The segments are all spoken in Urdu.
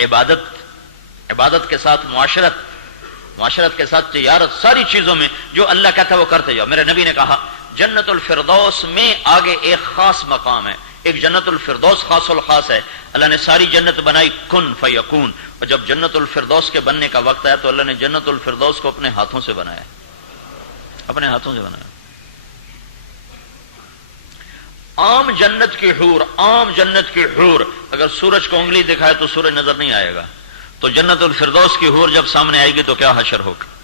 عبادت کے ساتھ معاشرت کے ساتھ تجارت، ساری چیزوں میں جو اللہ کہتا ہے وہ کرتے جاؤ۔ میرے نبی نے کہا جنت الفردوس میں آگے ایک خاص مقام ہے، ایک جنت الفردوس خاص الخاص ہے۔ اللہ نے ساری جنت بنائی کن فیکون، اور جب جنت الفردوس کے بننے کا وقت آیا تو اللہ نے جنت الفردوس کو اپنے ہاتھوں سے بنایا، اپنے ہاتھوں سے بنایا۔ عام جنت کی حور اگر سورج کو انگلی دکھائے تو سورج نظر نہیں آئے گا، تو جنت الفردوس کی حور جب سامنے آئے گی تو کیا حشر ہوگا۔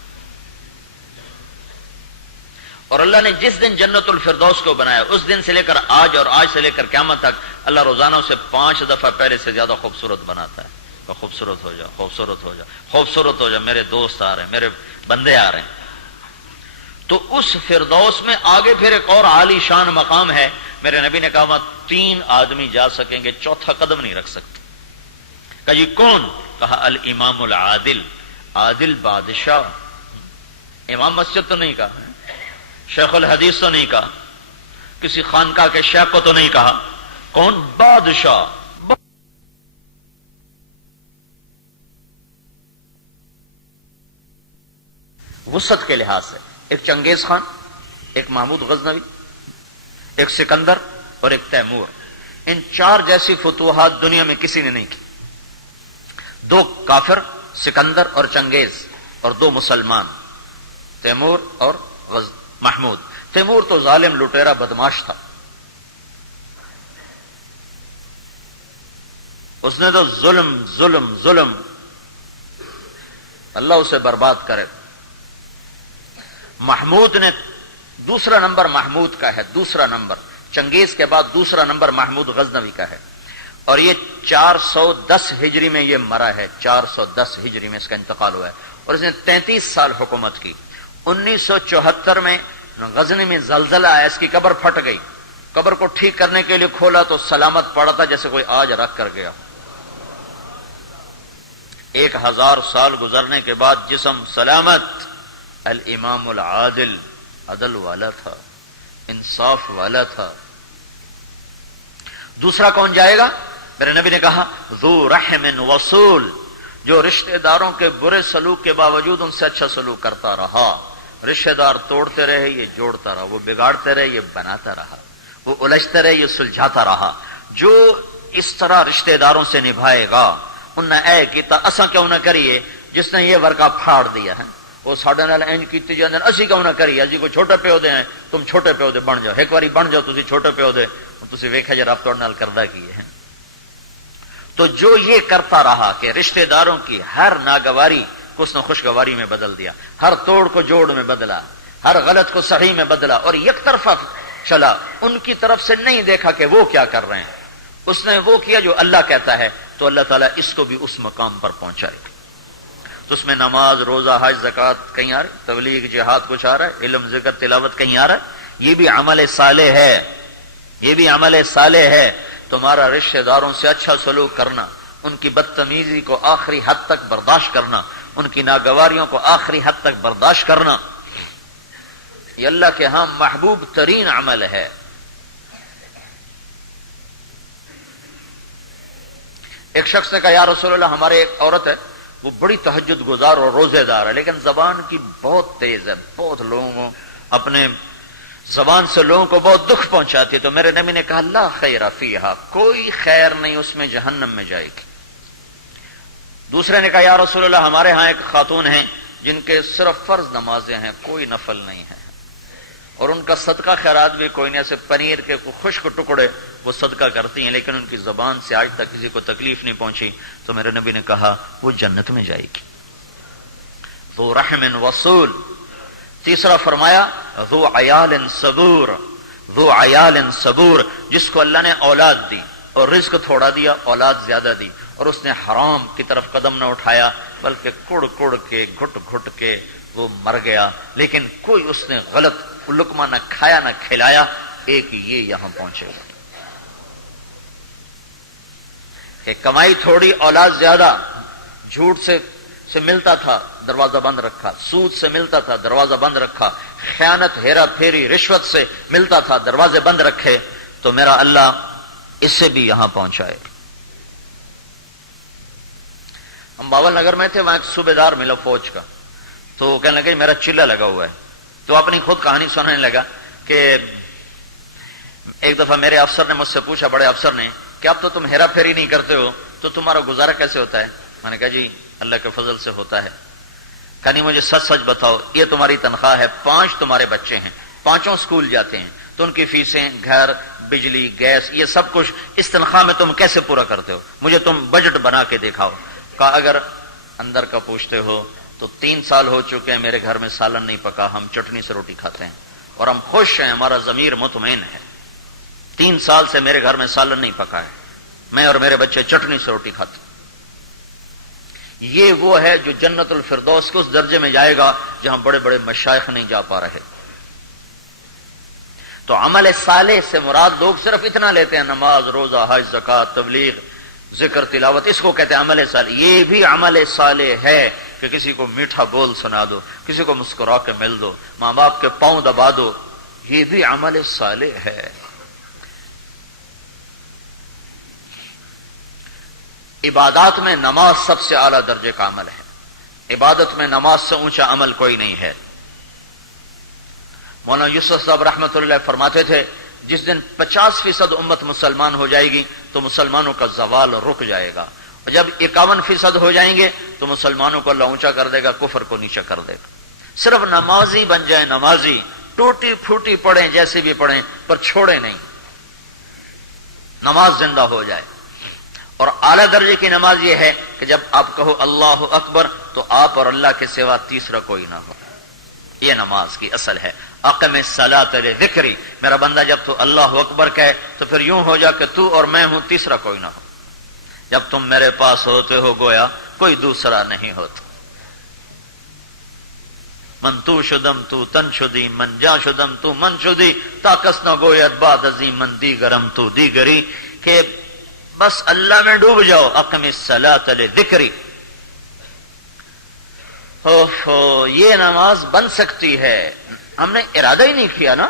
اور اللہ نے جس دن جنت الفردوس کو بنایا اس دن سے لے کر آج، اور آج سے لے کر قیامت تک اللہ روزانہ اسے 5 دفعہ پہلے سے زیادہ خوبصورت بناتا ہے۔ تو خوبصورت ہو جا، خوبصورت ہو جا، خوبصورت ہو جا، میرے دوست آ رہے ہیں، میرے بندے آ رہے ہیں۔ تو اس فردوس میں آگے پھر ایک اور عالی شان مقام ہے۔ میرے نبی نے کہا 3 آدمی جا سکیں گے، چوتھا قدم نہیں رکھ سکتے۔ کہا یہ کون؟ کہا الامام العادل، عادل بادشاہ۔ امام مسجد تو نہیں کہا، شیخ الحدیث تو نہیں کہا، کسی خانقاہ کے شیخ کو تو نہیں کہا، کون؟ بادشاہ۔ وسعت کے لحاظ سے ایک چنگیز خان، ایک محمود غزنوی، ایک سکندر اور ایک تیمور۔ ان 4 جیسی فتوحات دنیا میں کسی نے نہیں کی۔ 2 کافر، سکندر اور چنگیز، اور 2 مسلمان، تیمور اور محمود۔ تیمور تو ظالم لٹیرا بدماش تھا، اس نے تو ظلم، اللہ اسے برباد کرے۔ محمود نے دوسرا نمبر محمود کا ہے، دوسرا نمبر چنگیز کے بعد دوسرا نمبر محمود غزنوی کا ہے، اور یہ 410 ہجری میں یہ مرا ہے، 410 ہجری میں اس کا انتقال ہوا ہے، اور اس نے 33 سال حکومت کی۔ 1974 میں غزنی میں زلزلہ آیا، اس کی قبر پھٹ گئی، قبر کو ٹھیک کرنے کے لیے کھولا تو سلامت پڑا تھا جیسے کوئی آج رکھ کر گیا۔ 1000 سال گزرنے کے بعد جسم سلامت۔ الامام العادل، عدل والا تھا، انصاف والا تھا۔ دوسرا کون جائے گا؟ میرے نبی نے کہا ذو رحم وصول، جو رشتہ داروں کے برے سلوک کے باوجود ان سے اچھا سلوک کرتا رہا۔ رشتہ دار توڑتے رہے یہ جوڑتا رہا، وہ بگاڑتے رہے یہ بناتا رہا، وہ الجھتے رہے یہ سلجھاتا رہا۔ جو اس طرح رشتہ داروں سے نبھائے گا، انہیں اے کیتا اساں کیوں نہ کریے، جس نے یہ ورقہ پھاڑ دیا ہے وہ ساڈے نال انج کیتی جاندے اسی کیوں نہ کریے، اسی کوئی چھوٹے پیودے ہیں، تم چھوٹے پیودے بن جاؤ، ایک باری بن جاؤ تسی چھوٹے پیودے، تسی ویکھیا جے رب تہاڈے نال کردا کی ہے۔ تو جو یہ کرتا رہا کہ رشتہ داروں کی ہر ناگواری کو اس نے خوشگواری میں بدل دیا، ہر توڑ کو جوڑ میں بدلا، ہر غلط کو صحیح میں بدلا، اور یک طرفہ چلا، ان کی طرف سے نہیں دیکھا کہ وہ کیا کر رہے ہیں، اس نے وہ کیا جو اللہ کہتا ہے، تو اللہ تعالیٰ اس کو بھی اس مقام پر پہنچائے گا۔ تو اس میں نماز، روزہ، حج، زکوٰۃ کہیں آ رہے، تبلیغ، جہاد کچھ آ رہا ہے، علم، ذکر، تلاوت کہیں آ رہا ہے، یہ بھی عمل صالح ہے، یہ بھی عمل صالح ہے۔ تمہارا رشتہ داروں سے اچھا سلوک کرنا، ان کی بدتمیزی کو آخری حد تک برداشت کرنا، ان کی ناگواریوں کو آخری حد تک برداشت کرنا، یہ اللہ کے ہاں محبوب ترین عمل ہے۔ ایک شخص نے کہا یا رسول اللہ، ہمارے ایک عورت ہے، وہ بڑی تہجد گزار اور روزے دار ہے، لیکن زبان کی بہت تیز ہے، بہت لوگوں کو اپنے زبان سے لوگوں کو بہت دکھ پہنچاتی ہے۔ تو میرے نبی نے کہا لا خیر فیہا، کوئی خیر نہیں اس میں، جہنم میں جائے گی۔ دوسرے نے کہا یا رسول اللہ، ہمارے ہاں ایک خاتون ہیں جن کے صرف فرض نمازیں ہیں، کوئی نفل نہیں ہے، اور ان کا صدقہ خیرات بھی کوئی نہیں، ایسے پنیر کے خشک ٹکڑے وہ صدقہ کرتی ہیں، لیکن ان کی زبان سے آج تک کسی کو تکلیف نہیں پہنچی۔ تو میرے نبی نے کہا وہ جنت میں جائے گی۔ ذو رحم وصول۔ تیسرا فرمایا ذو عیال صبور، ذو عیال صبور، جس کو اللہ نے اولاد دی اور رزق تھوڑا دیا، اولاد زیادہ دی، اور اس نے حرام کی طرف قدم نہ اٹھایا بلکہ کڑ کڑ کے گھٹ گھٹ کے وہ مر گیا، لیکن کوئی اس نے غلط لقمہ نہ کھایا نہ کھلایا۔ ایک یہ یہاں پہنچے گا کہ کمائی تھوڑی، اولاد زیادہ، جھوٹ سے ملتا تھا دروازہ بند رکھا، سود سے ملتا تھا دروازہ بند رکھا، خیانت، ہیرا پھیری، رشوت سے ملتا تھا دروازے بند رکھے، تو میرا اللہ اس سے بھی یہاں پہنچائے۔ ہم باول نگر میں تھے، وہاں ایک صوبیدار ملا فوج کا، تو وہ کہنے لگا میرا چلہ لگا ہوا ہے، تو اپنی خود کہانی سنانے لگا کہ ایک دفعہ میرے افسر نے مجھ سے پوچھا، بڑے افسر نے، کہ اب تو تم ہیرا پھیری نہیں کرتے ہو تو تمہارا گزارا کیسے ہوتا ہے؟ میں نے کہا جی اللہ کے فضل سے ہوتا ہے۔ کہا نہیں مجھے سچ سچ بتاؤ، یہ تمہاری تنخواہ ہے، 5 تمہارے بچے ہیں، 5 اسکول جاتے ہیں، تو ان کی فیسیں، گھر، بجلی، گیس، یہ سب کچھ اس تنخواہ میں تم کیسے پورا کرتے ہو؟ مجھے تم بجٹ بنا کے دکھاؤ۔ کہا اگر اندر کا پوچھتے ہو تو 3 سال ہو چکے ہیں میرے گھر میں سالن نہیں پکا، ہم چٹنی سے روٹی کھاتے ہیں اور ہم خوش ہیں، ہمارا ضمیر مطمئن ہے۔ 3 سال سے میرے گھر میں سالن نہیں پکا ہے، میں اور میرے بچے چٹنی سے روٹی کھاتے ہیں۔ یہ وہ ہے جو جنت الفردوس کے اس درجے میں جائے گا جہاں بڑے بڑے مشائخ نہیں جا پا رہے۔ تو عمل صالح سے مراد لوگ صرف اتنا لیتے ہیں، نماز، روزہ، حج، زکات، تبلیغ، ذکر، تلاوت، اس کو کہتے ہیں عمل صالح۔ یہ بھی عمل صالح ہے کہ کسی کو میٹھا بول سنا دو، کسی کو مسکرا کے مل دو، ماں باپ کے پاؤں دبا دو، یہ بھی عمل صالح ہے۔ عبادات میں نماز سب سے اعلیٰ درجے کا عمل ہے، عبادت میں نماز سے اونچا عمل کوئی نہیں ہے۔ مولانا یوسف صاحب رحمۃ اللہ فرماتے تھے جس دن 50% امت مسلمان ہو جائے گی تو مسلمانوں کا زوال رک جائے گا، اور جب 51% ہو جائیں گے تو مسلمانوں کو اللہ اونچا کر دے گا، کفر کو نیچا کر دے گا۔ صرف نمازی بن جائیں، نمازی ٹوٹی پھوٹی پڑھیں، جیسے بھی پڑھیں، پر چھوڑیں نہیں، نماز زندہ ہو جائے۔ اور اعلیٰ درجے کی نماز یہ ہے کہ جب آپ کہو اللہ اکبر تو آپ اور اللہ کے سوا تیسرا کوئی نہ ہو، یہ نماز کی اصل ہے۔ اقم الصلاۃ لذکری، میرا بندہ جب تو اللہ اکبر کہے تو پھر یوں ہو جا کہ تو اور میں ہوں، تیسرا کوئی نہ ہو۔ جب تم میرے پاس ہوتے ہو گویا کوئی دوسرا نہیں ہوتا۔ من تو شدم تو تن شدی، من جا شدم تو من شدی، تاکس نہ گوید بعد ازیں من دیگرم تو دیگری، کہ بس اللہ میں ڈوب جاؤ۔ اقم الصلاۃ لذکری، یہ نماز بن سکتی ہے۔ ہم نے ارادہ ہی نہیں کیا نا،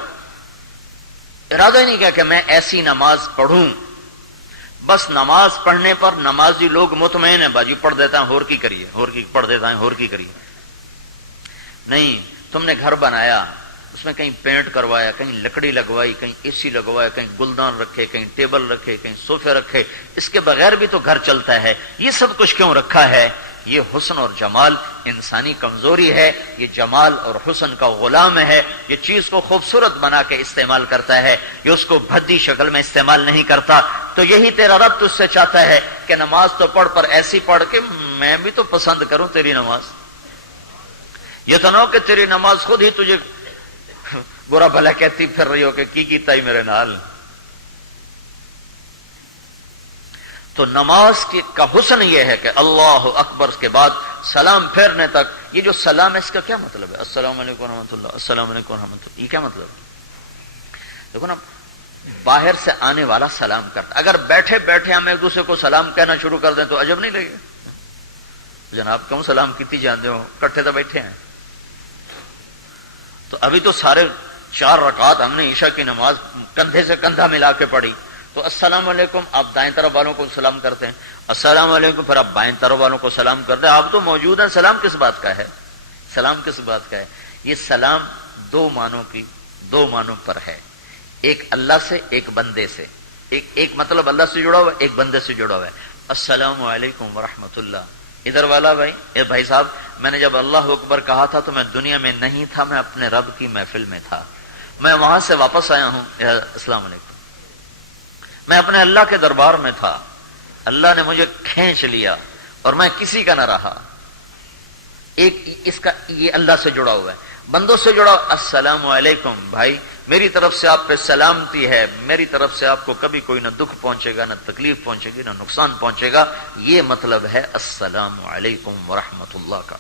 ارادہ ہی نہیں کیا کہ میں ایسی نماز پڑھوں۔ بس نماز پڑھنے پر نمازی لوگ مطمئن ہیں، باجی پڑھ دیتا ہے، اور کی کریے، اور کی پڑھ دیتا ہے، اور کی کریے۔ نہیں، تم نے گھر بنایا، اس میں کہیں پینٹ کروایا، کہیں لکڑی لگوائی، کہیں اے سی لگوایا، کہیں گلدان رکھے، کہیں ٹیبل رکھے، کہیں صوفے رکھے، اس کے بغیر بھی تو گھر چلتا ہے۔ یہ سب کچھ کیوں رکھا ہے؟ یہ حسن اور جمال انسانی کمزوری ہے، یہ جمال اور حسن کا غلام ہے، یہ چیز کو خوبصورت بنا کے استعمال کرتا ہے، یہ اس کو بھدی شکل میں استعمال نہیں کرتا۔ تو یہی تیرا رب تجھ سے چاہتا ہے کہ نماز تو پڑھ، پر ایسی پڑھ کہ میں بھی تو پسند کروں تیری نماز۔ یہ تو نہ ہو کہ تیری نماز خود ہی تجھے برا بھلا کہتی پھر رہی ہو کہ کی کیتا ہی میرے نال۔ تو نماز کا حسن یہ ہے کہ اللہ اکبر کے بعد سلام پھیرنے تک، یہ جو سلام ہے اس کا کیا مطلب ہے؟ السلام علیکم ورحمۃ اللہ، السلام علیکم ورحمۃ اللہ، یہ کیا مطلب ہے؟ دیکھو نا، باہر سے آنے والا سلام کرتا، اگر بیٹھے بیٹھے ہم ایک دوسرے کو سلام کہنا شروع کر دیں تو عجب نہیں لگے؟ جناب کیوں سلام کیتی جانتے ہو، کٹھے تو بیٹھے ہیں۔ تو ابھی تو سارے 4 رکعات ہم نے عشاء کی نماز کندھے سے کندھا ملا کے پڑھی، تو السلام علیکم آپ دائیں طرف والوں کو سلام کرتے ہیں، السلام علیکم پھر آپ بائیں طرف والوں کو سلام کرتے ہیں۔ آپ تو موجود ہیں، سلام کس بات کا ہے؟ سلام کس بات کا ہے؟ یہ سلام 2 معنوں پر ہے، ایک اللہ سے، ایک بندے سے، ایک مطلب اللہ سے جڑا ہوا ہے، ایک بندے سے جڑا ہوا ہے۔ السلام علیکم ورحمۃ اللہ، ادھر والا بھائی، اے بھائی صاحب، میں نے جب اللہ اکبر کہا تھا تو میں دنیا میں نہیں تھا، میں اپنے رب کی محفل میں تھا، میں وہاں سے واپس آیا ہوں، السلام علیکم، میں اپنے اللہ کے دربار میں تھا، اللہ نے مجھے کھینچ لیا اور میں کسی کا نہ رہا۔ ایک اس کا یہ اللہ سے جڑا ہوا ہے، بندوں سے جڑا ہوا، السلام علیکم بھائی، میری طرف سے آپ پہ سلامتی ہے، میری طرف سے آپ کو کبھی کوئی نہ دکھ پہنچے گا، نہ تکلیف پہنچے گی، نہ نقصان پہنچے گا، یہ مطلب ہے السلام علیکم ورحمۃ اللہ کا،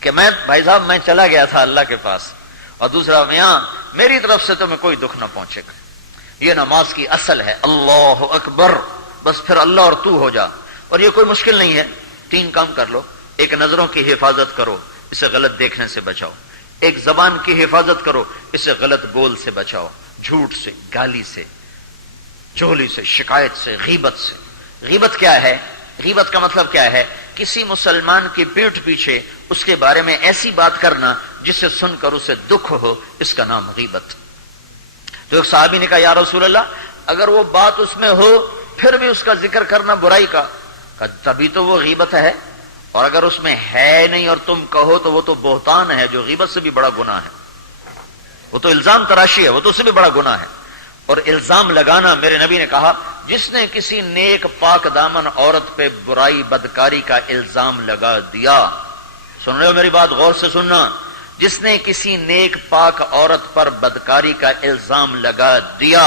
کہ میں بھائی صاحب میں چلا گیا تھا اللہ کے پاس، اور دوسرا یہاں میری طرف سے تمہیں کوئی دکھ نہ پہنچے گا۔ یہ نماز کی اصل ہے، اللہ اکبر، بس پھر اللہ اور تو ہو جا، اور یہ کوئی مشکل نہیں ہے۔ 3 کام کر لو، ایک نظروں کی حفاظت کرو، اسے غلط دیکھنے سے بچاؤ، ایک زبان کی حفاظت کرو، اسے غلط بول سے بچاؤ، جھوٹ سے، گالی سے، چغلی سے، شکایت سے، غیبت سے۔ غیبت کیا ہے؟ غیبت کا مطلب کیا ہے؟ کسی مسلمان کی پیٹھ پیچھے اس کے بارے میں ایسی بات کرنا جسے سن کر اسے دکھ ہو، اس کا نام غیبت۔ تو ایک صحابی نے کہا یا رسول اللہ اگر وہ بات اس میں ہو پھر بھی اس کا ذکر کرنا برائی کا، تبھی تو وہ غیبت ہے، اور اگر اس میں ہے نہیں اور تم کہو تو وہ تو بہتان ہے جو غیبت سے بھی بڑا گناہ ہے، وہ تو الزام تراشی ہے، وہ تو اس سے بھی بڑا گناہ ہے۔ اور الزام لگانا، میرے نبی نے کہا جس نے کسی نیک پاک دامن عورت پہ برائی بدکاری کا الزام لگا دیا، سن رہے ہو میری بات؟ غور سے سننا، جس نے کسی نیک پاک عورت پر بدکاری کا الزام لگا دیا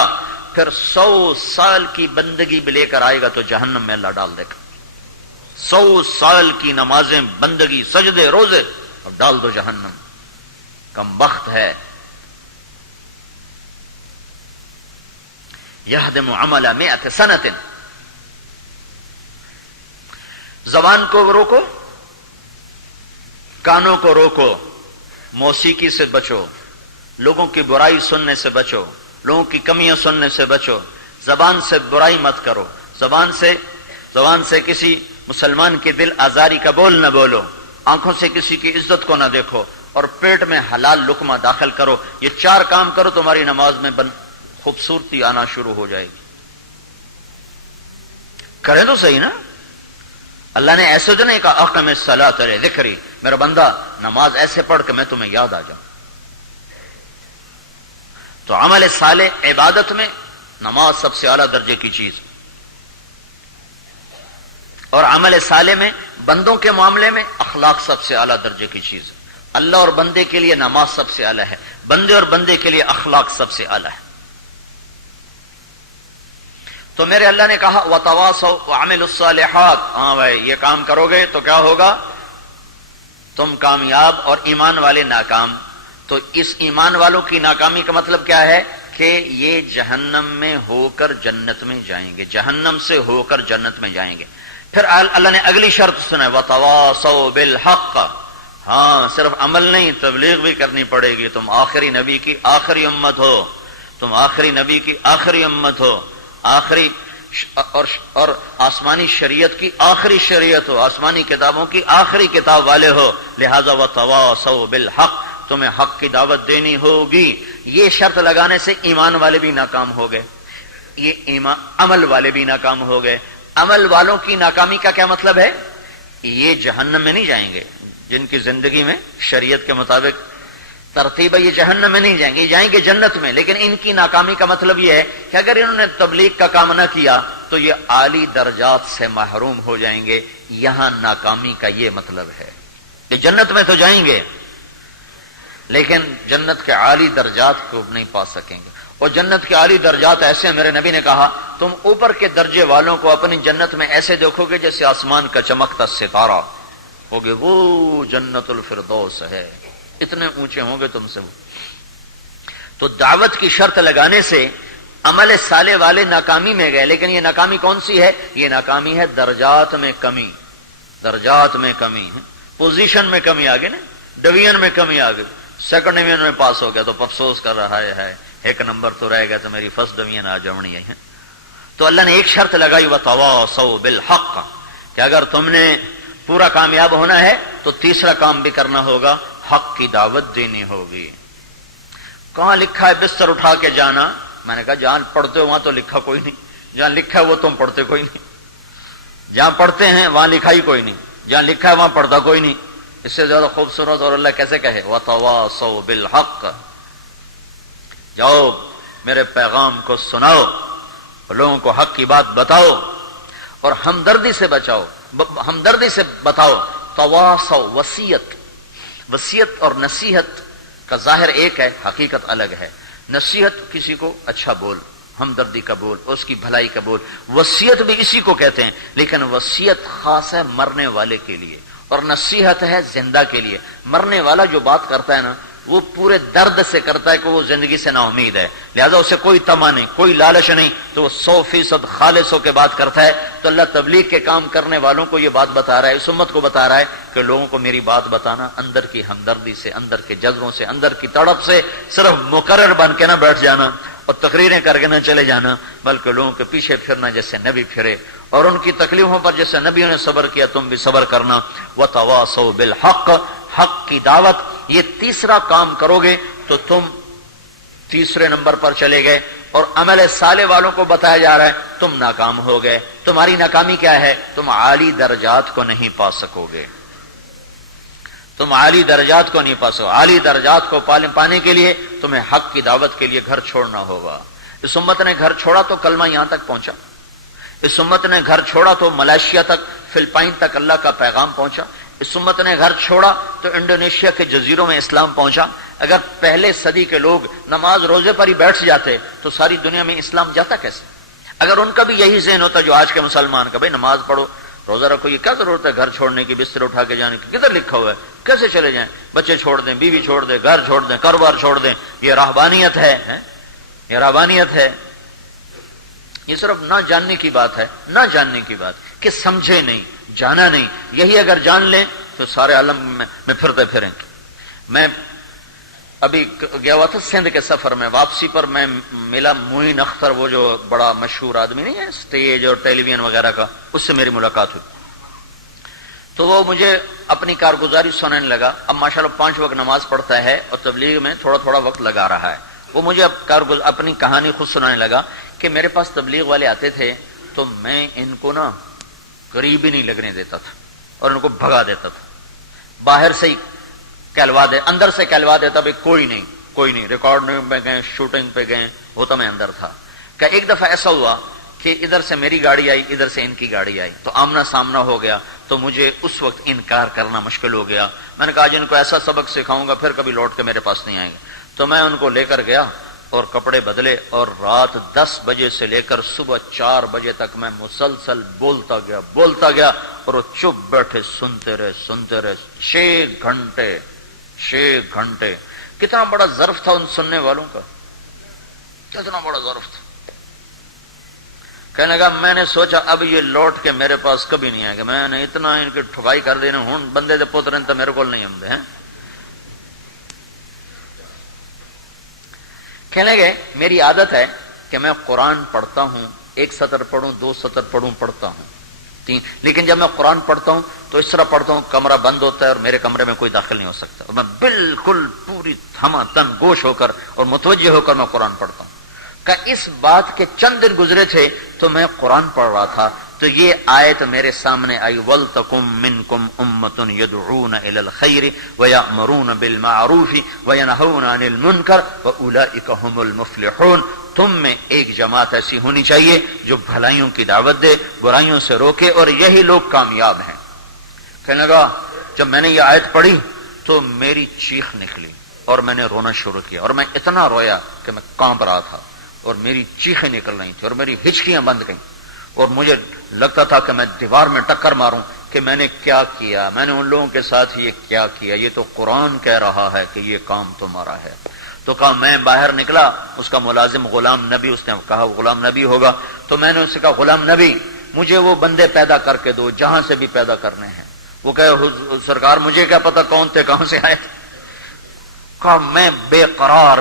پھر 100 سال کی بندگی بھی لے کر آئے گا تو جہنم میں اللہ ڈال دے گا۔ 100 سال کی نمازیں، بندگی، سجدے، روزے، اور ڈال دو جہنم۔ کم بخت ہے۔ یہدم عمل 100 سنۃ۔ زبان کو روکو، کانوں کو روکو، موسیقی سے بچو، لوگوں کی برائی سننے سے بچو، لوگوں کی کمیاں سننے سے بچو، زبان سے برائی مت کرو، زبان سے کسی مسلمان کی دل آزاری کا بول نہ بولو، آنکھوں سے کسی کی عزت کو نہ دیکھو، اور پیٹ میں حلال لقمہ داخل کرو۔ یہ 4 کام کرو تمہاری نماز میں خوبصورتی آنا شروع ہو جائے گی۔ کریں تو صحیح نا؟ اللہ نے ایسے تو نہیں کہا اقم الصلاۃ لذکری، میرا بندہ نماز ایسے پڑھ کہ میں تمہیں یاد آ جاؤں۔ تو عمل صالح عبادت میں نماز سب سے اعلیٰ درجے کی چیز، اور عمل صالح میں بندوں کے معاملے میں اخلاق سب سے اعلیٰ درجے کی چیز۔ اللہ اور بندے کے لیے نماز سب سے اعلیٰ ہے، بندے اور بندے کے لیے اخلاق سب سے اعلیٰ ہے۔ تو میرے اللہ نے کہا وَتَوَاصَوْا وَعَمِلُوا الصَّالِحَاتِ، ہاں بھائی یہ کام کرو گے تو کیا ہوگا؟ تم کامیاب اور ایمان والے ناکام۔ تو اس ایمان والوں کی ناکامی کا مطلب کیا ہے؟ کہ یہ جہنم میں ہو کر جنت میں جائیں گے، جہنم سے ہو کر جنت میں جائیں گے۔ پھر اللہ نے اگلی شرط سنا وَتَوَاصَوْا بِالْحَقِّ، ہاں صرف عمل نہیں، تبلیغ بھی کرنی پڑے گی۔ تم آخری نبی کی آخری امت ہو، تم آخری نبی کی آخری امت ہو، آخری اور آسمانی شریعت کی آخری شریعت ہو، آسمانی کتابوں کی آخری کتاب والے ہو، لہذا وَتَوَاصَوْا بِالْحَقِّ، تمہیں حق کی دعوت دینی ہوگی۔ یہ شرط لگانے سے ایمان والے بھی ناکام ہو گئے، یہ عمل والے بھی ناکام ہو گئے۔ عمل والوں کی ناکامی کا کیا مطلب ہے؟ یہ جہنم میں نہیں جائیں گے، جن کی زندگی میں شریعت کے مطابق ترتیب ہے یہ جہنم میں نہیں جائیں گے، یہ جائیں گے جنت میں۔ لیکن ان کی ناکامی کا مطلب یہ ہے کہ اگر انہوں نے تبلیغ کا کام نہ کیا تو یہ اعلی درجات سے محروم ہو جائیں گے۔ یہاں ناکامی کا یہ مطلب ہے کہ جنت میں تو جائیں گے لیکن جنت کے عالی درجات کو نہیں پا سکیں گے۔ اور جنت کے عالی درجات ایسے ہیں، میرے نبی نے کہا تم اوپر کے درجے والوں کو اپنی جنت میں ایسے دیکھو گے جیسے آسمان کا چمکتا ستارہ ہوگے، وہ جنت الفردوس ہے، اتنے اونچے ہوں گے تم سے۔ تو دعوت کی شرط لگانے سے عمل صالح والے ناکامی میں گئے، لیکن یہ ناکامی کون سی ہے؟ یہ ناکامی ہے درجات میں کمی، درجات میں کمی ہے، پوزیشن میں کمی آ گئی نا، ڈویژن میں کمی آ گئی۔ سیکنڈ ڈویژن میں پاس ہو گیا تو افسوس کر رہا ہے، ایک نمبر تو رہ گیا تو میری فرسٹ ڈویژن آ جمنی ہے۔ تو اللہ نے ایک شرط لگائی وَتَوَاصَوْا بِالْحَقِّ، کہ اگر تم نے پورا کامیاب ہونا ہے تو تیسرا کام بھی کرنا ہوگا، حق کی دعوت دینی ہوگی۔ کہاں لکھا ہے بستر اٹھا کے جانا؟ میں نے کہا جہاں پڑھتے ہو وہاں تو لکھا کوئی نہیں، جہاں لکھا ہے وہ تم پڑھتے کوئی نہیں، جہاں پڑھتے ہیں وہاں لکھا ہی کوئی نہیں، جہاں لکھا ہے وہاں پڑھتا کوئی نہیں۔ اس سے زیادہ خوبصورت اور اللہ کیسے کہے وَتَوَاصَوْا بِالْحَقِّ، جاؤ میرے پیغام کو سناؤ، لوگوں کو حق کی بات بتاؤ اور ہمدردی سے بچاؤ، ہمدردی سے بتاؤ۔ تواصوا، وصیت اور نصیحت کا ظاہر ایک ہے، حقیقت الگ ہے۔ نصیحت کسی کو اچھا بول، ہمدردی کا بول، اس کی بھلائی کا بول۔ وصیت بھی اسی کو کہتے ہیں، لیکن وصیت خاص ہے مرنے والے کے لیے اور نصیحت ہے زندہ کے لیے۔ مرنے والا جو بات کرتا ہے نا وہ پورے درد سے کرتا ہے کہ وہ زندگی سے نا امید ہے، لہذا اسے کوئی تما نہیں، کوئی لالچ نہیں، تو وہ 100% خالص ہو کے بات کرتا ہے۔ تو اللہ تبلیغ کے کام کرنے والوں کو یہ بات بتا رہا ہے، اس امت کو بتا رہا ہے کہ لوگوں کو میری بات بتانا اندر کی ہمدردی سے، اندر کے جذبوں سے، اندر کی تڑپ سے، صرف مقرر بن کے نہ بیٹھ جانا اور تقریریں کر کے نہ چلے جانا، بلکہ لوگوں کے پیچھے پھرنا جیسے نبی پھرے اور ان کی تکلیفوں پر جیسے نبیوں نے صبر کیا تم بھی صبر کرنا. وتواصوا بالحق، حق کی دعوت، یہ تیسرا کام کرو گے تو تم تیسرے نمبر پر چلے گئے. اور عمل صالح والوں کو بتایا جا رہا ہے تم ناکام ہو گئے. تمہاری ناکامی کیا ہے؟ تم عالی درجات کو نہیں پا سکو گے. تم عالی درجات کو نہیں پا سکو. عالی درجات کو پانے کے لیے تمہیں حق کی دعوت کے لیے گھر چھوڑنا ہوگا. اس امت نے گھر چھوڑا تو کلمہ یہاں تک پہنچا. اس امت نے گھر چھوڑا تو ملائیشیا تک، فلپائن تک اللہ کا پیغام پہنچا. اس امت نے گھر چھوڑا تو انڈونیشیا کے جزیروں میں اسلام پہنچا. اگر پہلے صدی کے لوگ نماز روزے پر ہی بیٹھ جاتے تو ساری دنیا میں اسلام جاتا کیسے؟ اگر ان کا بھی یہی ذہن ہوتا جو آج کے مسلمان کا، بھائی نماز پڑھو روزہ رکھو، یہ کیا ضرورت ہے گھر چھوڑنے کی، بستر اٹھا کے جانے کی؟ کدھر لکھا ہوا ہے؟ کیسے چلے جائیں؟ بچے چھوڑ دیں، بیوی چھوڑ دیں، گھر چھوڑ دیں، کاروبار چھوڑ دیں. یہ رہبانیت ہے، یہ رہبانیت ہے. یہ صرف نہ جاننے کی بات ہے، نہ جاننے کی بات کہ سمجھے نہیں، جانا نہیں. یہی اگر جان لیں تو سارے عالم میں پھرتے پھریں. میں ابھی گیا ہوا تھا سندھ کے سفر میں، واپسی پر میں ملا معین اختر، وہ جو بڑا مشہور آدمی نہیں ہے اسٹیج اور ٹیلی ویژن وغیرہ کا، اس سے میری ملاقات ہوئی. تو وہ مجھے اپنی کارگزاری سنانے لگا. اب ماشاءاللہ 5 وقت نماز پڑھتا ہے اور تبلیغ میں تھوڑا تھوڑا وقت لگا رہا ہے. وہ مجھے اپنی کہانی خود سنانے لگا کہ میرے پاس تبلیغ والے آتے تھے تو میں ان کو نا قریب ہی نہیں لگنے دیتا تھا اور ان کو بھگا دیتا تھا. باہر سے ہی کہلوا دے، اندر سے کہلوا دیتا بھائی کوئی نہیں. ریکارڈنگ پہ گئے، شوٹنگ پہ گئے، ہوتا میں اندر تھا. کہ ایک دفعہ ایسا ہوا کہ ادھر سے میری گاڑی آئی، ادھر سے ان کی گاڑی آئی، تو آمنا سامنا ہو گیا. تو مجھے اس وقت انکار کرنا مشکل ہو گیا. میں نے کہا آج ان کو ایسا سبق سکھاؤں گا پھر کبھی لوٹ کے میرے پاس نہیں آئیں گے. تو میں ان کو لے کر گیا اور کپڑے بدلے اور رات 10 بجے سے لے کر صبح 4 بجے تک میں مسلسل بولتا گیا اور وہ چپ بیٹھے سنتے رہے 6 گھنٹے. کتنا بڑا ظرف تھا ان سننے والوں کا، کتنا بڑا ظرف تھا. کہنے لگا میں نے سوچا اب یہ لوٹ کے میرے پاس کبھی نہیں آئے گا. میں نے اتنا ان کی ٹھکائی کر دی نا، ہوں بندے دے پوتر تو میرے کو نہیں آمدے ہیں. کہنے گئے میری عادت ہے کہ میں قرآن پڑھتا ہوں، 1 سطر پڑھوں، 2 سطر پڑھوں، پڑھتا ہوں 3، لیکن جب میں قرآن پڑھتا ہوں تو اس طرح پڑھتا ہوں کمرہ بند ہوتا ہے اور میرے کمرے میں کوئی داخل نہیں ہو سکتا، اور میں بالکل پوری تھما تن گوش ہو کر اور متوجہ ہو کر میں قرآن پڑھتا ہوں. کہ اس بات کے چند دن گزرے تھے تو میں قرآن پڑھ رہا تھا تو یہ آیت میرے سامنے آئی، وَلْتَكُمْ مِنْكُمْ أُمَّةٌ يَدْعُونَ إِلَى الْخَيْرِ وَيَأْمُرُونَ بِالْمَعْرُوفِ وَيَنْهَوْنَ عَنِ الْمُنْكَرِ وَأُولَئِكَ هُمُ الْمُفْلِحُونَ. تم میں ایک جماعت ایسی ہونی چاہیے جو بھلائیوں کی دعوت دے، برائیوں سے روکے، اور یہی لوگ کامیاب ہیں. کہنے لگا جب میں نے یہ آیت پڑھی تو میری چیخ نکلی اور میں نے رونا شروع کیا، اور میں اتنا رویا کہ میں کانپ رہا تھا اور میری چیخیں نکل رہی تھیں اور میری ہچکیاں بند گئیں، اور مجھے لگتا تھا کہ میں دیوار میں ٹکر ماروں کہ میں نے کیا کیا، میں نے ان لوگوں کے ساتھ یہ کیا کیا، یہ تو قرآن کہہ رہا ہے کہ یہ کام تمہارا ہے. تو کہا میں باہر نکلا، اس کا ملازم غلام نبی، اس نے کہا غلام نبی ہوگا، تو میں نے اس سے کہا غلام نبی مجھے وہ بندے پیدا کر کے دو جہاں سے بھی پیدا کرنے ہیں. وہ کہے سرکار مجھے کیا پتا کون تھے، کہاں سے آئے تھے. کہا میں بے قرار.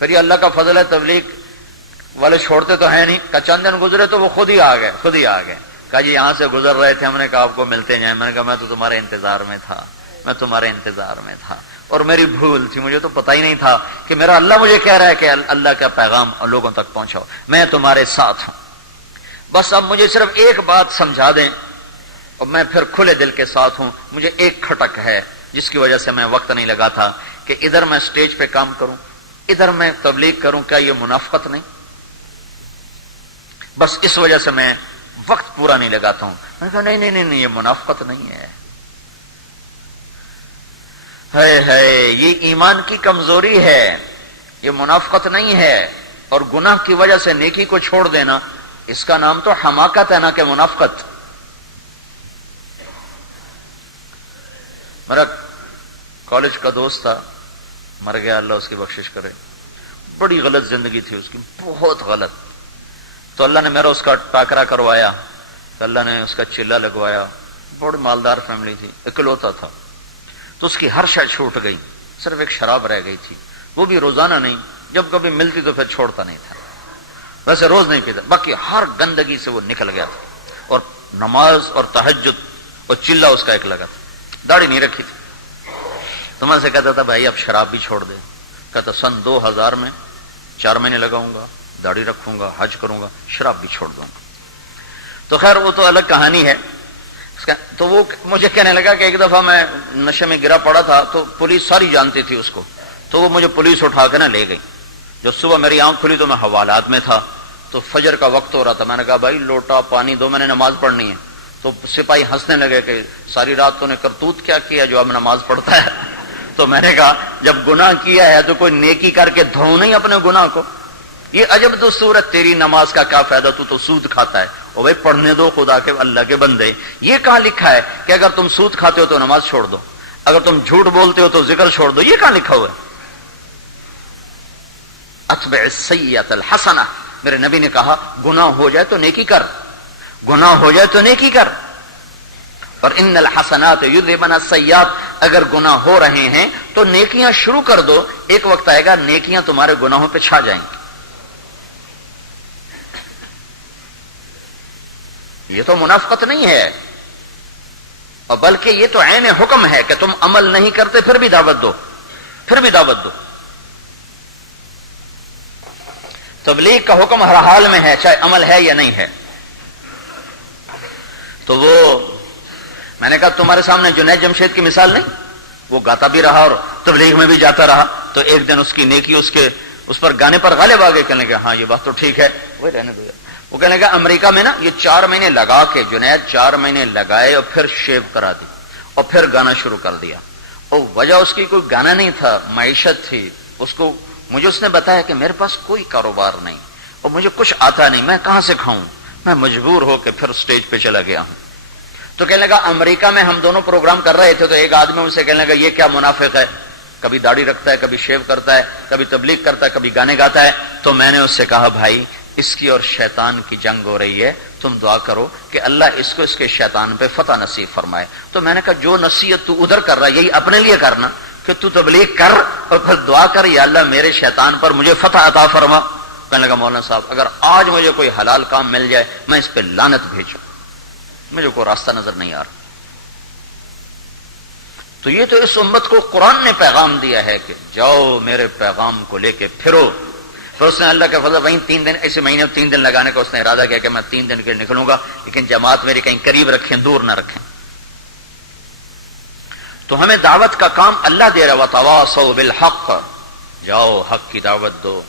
پھر یہ اللہ کا فضل ہے، تبلیغ والے چھوڑتے تو ہیں نہیں. کہ چند دن گزرے تو وہ خود ہی آ گئے. کہا جی یہاں سے گزر رہے تھے، ہم نے کہا آپ کو ملتے جائیں. میں نے کہا میں تو تمہارے انتظار میں تھا اور میری بھول تھی، مجھے تو پتہ ہی نہیں تھا کہ میرا اللہ مجھے کہہ رہا ہے کہ اللہ کا پیغام لوگوں تک پہنچاؤ، میں تمہارے ساتھ ہوں. بس اب مجھے صرف ایک بات سمجھا دیں اور میں پھر کھلے دل کے ساتھ ہوں. مجھے ایک کھٹک ہے جس کی وجہ سے میں وقت نہیں لگا تھا کہ ادھر میں سٹیج پہ کام کروں، ادھر میں تبلیغ کروں، کیا یہ منافقت نہیں؟ بس اس وجہ سے میں وقت پورا نہیں لگاتا ہوں. میں نے کہا نہیں یہ منافقت نہیں ہے، یہ ایمان کی کمزوری ہے، یہ منافقت نہیں ہے. اور گناہ کی وجہ سے نیکی کو چھوڑ دینا، اس کا نام تو حماقت ہے نا کہ منافقت. میرا کالج کا دوست تھا، مر گیا، اللہ اس کی بخشش کرے. بڑی غلط زندگی تھی اس کی، بہت غلط. تو اللہ نے میرا اس کا ٹاکرا کروایا، تو اللہ نے اس کا چلہ لگوایا. بڑی مالدار فیملی تھی، اکلوتا تھا. تو اس کی ہر شے چھوٹ گئی، صرف ایک شراب رہ گئی تھی، وہ بھی روزانہ نہیں، جب کبھی ملتی تو پھر چھوڑتا نہیں تھا. ویسے روز نہیں پیتا، باقی ہر گندگی سے وہ نکل گیا تھا، اور نماز اور تہجد اور چلہ اس کا ایک لگا تھا، داڑھی نہیں رکھی تھی۔ تو میں سے کہتا تھا بھائی اب شراب بھی چھوڑ دے، کہتا سن 2000 میں 4 مہینے لگاؤں گا، داڑھی رکھوں گا، حج کروں گا، شراب بھی چھوڑ دوں گا۔ تو خیر وہ تو الگ کہانی ہے۔ تو وہ مجھے کہنے لگا کہ ایک دفعہ میں نشے میں گرا پڑا تھا تو پولیس ساری جانتی تھی اس کو، تو وہ مجھے پولیس اٹھا کے نہ لے گئی۔ جو صبح میری آنکھ کھلی تو میں حوالات میں تھا، تو فجر کا وقت ہو رہا تھا، میں نے کہا بھائی لوٹا پانی دو، میں نے نماز پڑھنی ہے۔ تو سپاہی ہنسنے لگے کہ ساری رات تو نے کرتوت کیا کیا جو اب نماز پڑھتا ہے۔ تو میں نے کہا جب گناہ کیا ہے تو کوئی نیکی کر کے دھو نہیں اپنے گناہ کو، یہ عجب دستور ہے، تیری نماز کا کیا فائدہ، تو سود کھاتا ہے۔ اور بھائی پڑھنے دو خدا کے اللہ کے بندے، یہ کہاں لکھا ہے کہ اگر تم سود کھاتے ہو تو نماز چھوڑ دو، اگر تم جھوٹ بولتے ہو تو ذکر چھوڑ دو، یہ کہاں لکھا ہوا ہے؟ اتبع السیئۃ الحسنہ، میرے نبی نے کہا گناہ ہو جائے تو نیکی کر، گناہ ہو جائے تو نیکی کر، پر ان الحسنات یذھبن السیئات، اگر گناہ ہو رہے ہیں تو نیکیاں شروع کر دو، ایک وقت آئے گا نیکیاں تمہارے گناہوں پہ چھا جائیں گی۔ یہ تو منافقت نہیں ہے، اور بلکہ یہ تو عین حکم ہے کہ تم عمل نہیں کرتے پھر بھی دعوت دو، پھر بھی دعوت دو۔ تبلیغ کا حکم ہر حال میں ہے، چاہے عمل ہے یا نہیں ہے۔ تو وہ میں نے کہا تمہارے سامنے جنید جمشید کی مثال نہیں، وہ گاتا بھی رہا اور تبلیغ میں بھی جاتا رہا، تو ایک دن اس کی نیکی اس پر گانے پر غالب آ گئے، کہنے لگے ہاں یہ بات تو ٹھیک ہے، وہ رہنے دو۔ وہ کہنے لگا امریکہ میں نا یہ 4 مہینے لگا کے، جنید 4 مہینے لگائے اور پھر شیو کرا دی اور پھر گانا شروع کر دیا، اور وجہ اس کی کوئی گانا نہیں تھا، معیشت تھی اس کو۔ مجھے اس نے بتایا کہ میرے پاس کوئی کاروبار نہیں اور مجھے کچھ آتا نہیں، میں کہاں سے کھاؤں، میں مجبور ہو کے پھر سٹیج پہ چلا گیا ہوں۔ تو کہنے لگا امریکہ میں ہم دونوں پروگرام کر رہے تھے تو ایک آدمی مجھ سے کہنے لگا یہ کیا منافق ہے، کبھی داڑھی رکھتا ہے، کبھی شیو کرتا ہے، کبھی تبلیغ کرتا ہے، کبھی گانے گاتا ہے۔ تو میں نے اس سے کہا بھائی اس کی اور شیطان کی جنگ ہو رہی ہے، تم دعا کرو کہ اللہ اس کو اس کے شیطان پہ فتح نصیب فرمائے۔ تو میں نے کہا جو نصیحت تو ادھر کر رہا ہے یہی اپنے لیے کرنا کہ تو تبلیغ کر اور پھر دعا کر یا اللہ میرے شیطان پر مجھے فتح عطا فرما۔ کہنے لگا مولانا صاحب اگر آج مجھے کوئی حلال کام مل جائے میں اس پہ لعنت بھیجوں، مجھے کوئی راستہ نظر نہیں آ رہا۔ تو یہ تو اس امت کو قرآن نے پیغام دیا ہے کہ جاؤ میرے پیغام کو لے کے پھرو۔ پھر اس نے اللہ کے فضل وہیں 3 دن ایسے مہینے 3 دن لگانے کا اس نے ارادہ کیا کہ میں 3 دن کے لیے نکلوں گا، لیکن جماعت میری کہیں قریب رکھیں دور نہ رکھیں۔ تو ہمیں دعوت کا کام اللہ دے رہا، وتواصوا بالحق، جاؤ حق کی دعوت دو۔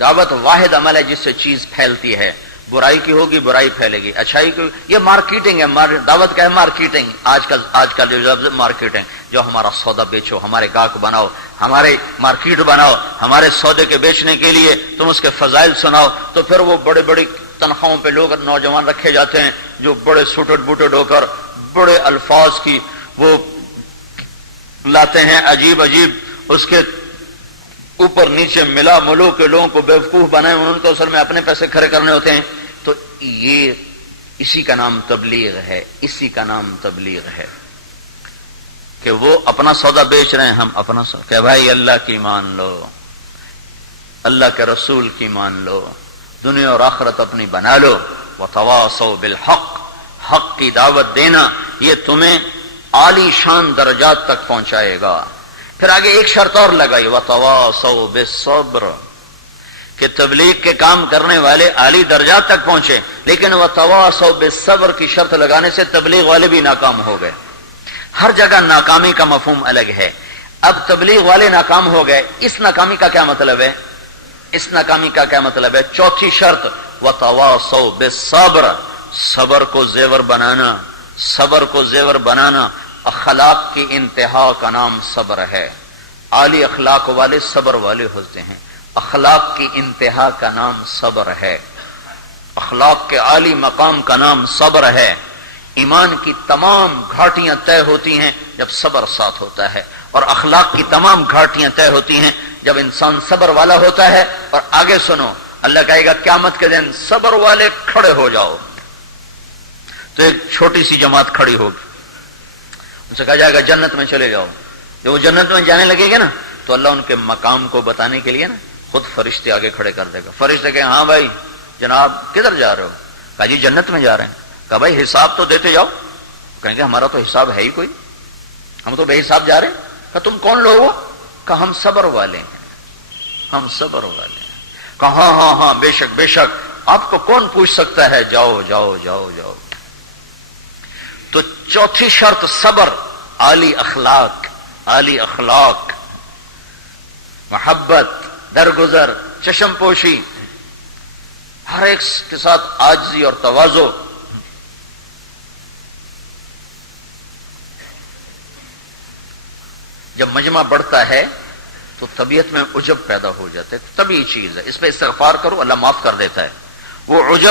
دعوت واحد عمل ہے جس سے چیز پھیلتی ہے، برائی کی ہوگی برائی پھیلے گی، اچھائی کی، یہ مارکیٹنگ ہے، دعوت کا ہے مارکیٹنگ۔ آج کل جو لفظ مارکیٹنگ، جو ہمارا سودا بیچو، ہمارے گاہک بناؤ، ہمارے مارکیٹ بناؤ، ہمارے سودے کے بیچنے کے لیے تم اس کے فضائل سناؤ، تو پھر وہ بڑے بڑی تنخواہوں پہ لوگ نوجوان رکھے جاتے ہیں جو بڑے سوٹڈ بوٹڈ ہو کر بڑے الفاظ کی وہ لاتے ہیں، عجیب اس کے اوپر نیچے ملا ملو کے لوگوں کو بیوقوف بنائے، ان کو اصل میں اپنے پیسے کھڑے کرنے ہوتے ہیں۔ تو یہ اسی کا نام تبلیغ ہے، اسی کا نام تبلیغ ہے کہ وہ اپنا سودا بیچ رہے ہیں، ہم اپنا سودا کہ بھائی اللہ کی مان لو، اللہ کے رسول کی مان لو، دنیا اور آخرت اپنی بنا لو۔ وتواصوا بالحق، حق کی دعوت دینا یہ تمہیں عالی شان درجات تک پہنچائے گا۔ پھر آگے ایک شرط اور لگائی، وتواصوا بالصبر، کہ تبلیغ کے کام کرنے والے عالی درجات تک پہنچے، لیکن وتواصوا بالصبر کی شرط لگانے سے تبلیغ والے بھی ناکام ہو گئے۔ ہر جگہ ناکامی کا مفہوم الگ ہے۔ اب تبلیغ والے ناکام ہو گئے، اس ناکامی کا کیا مطلب ہے؟ اس ناکامی کا کیا مطلب ہے؟ چوتھی شرط وتواصوا بالصبر، صبر کو زیور بنانا، صبر کو زیور بنانا۔ اخلاق کی انتہا کا نام صبر ہے، عالی اخلاق والے صبر والے ہوتے ہیں، اخلاق کی انتہا کا نام صبر ہے، اخلاق کے عالی مقام کا نام صبر ہے۔ ایمان کی تمام گھاٹیاں طے ہوتی ہیں جب صبر ساتھ ہوتا ہے، اور اخلاق کی تمام گھاٹیاں طے ہوتی ہیں جب انسان صبر والا ہوتا ہے۔ اور آگے سنو، اللہ کہے گا قیامت کے دن صبر والے کھڑے ہو جاؤ، تو ایک چھوٹی سی جماعت کھڑی ہوگی، ان سے کہا جائے گا جنت میں چلے جاؤ۔ جب وہ جنت میں جانے لگے گے نا تو اللہ ان کے مقام کو بتانے کے لیے نا خود فرشتے آگے کھڑے کر دے گا۔ فرشتے کہیں ہاں بھائی جناب کدھر جا رہے ہو؟ کہا جی جنت میں جا رہے ہیں. کہا بھائی حساب تو دیتے جاؤ. کہیں گے ہمارا تو حساب ہے ہی کوئی, ہم تو بے حساب جا رہے ہیں. کہا تم کون لوگ ہو؟ کہا ہم صبر والے ہیں, ہم صبر والے ہیں. کہا ہاں ہاں ہاں بے شک بے شک, آپ کو کون پوچھ سکتا ہے, جاؤ جاؤ جاؤ جاؤ. تو چوتھی شرط صبر, عالی اخلاق, عالی اخلاق, محبت, درگزر, چشم پوشی, ہر ایک کے ساتھ عاجزی اور تواضع. جب مجمع بڑھتا ہے تو طبیعت میں عجب پیدا ہو جاتا ہے, طبیعی چیز ہے, اس پہ استغفار کرو اللہ معاف کر دیتا ہے. وہ عجب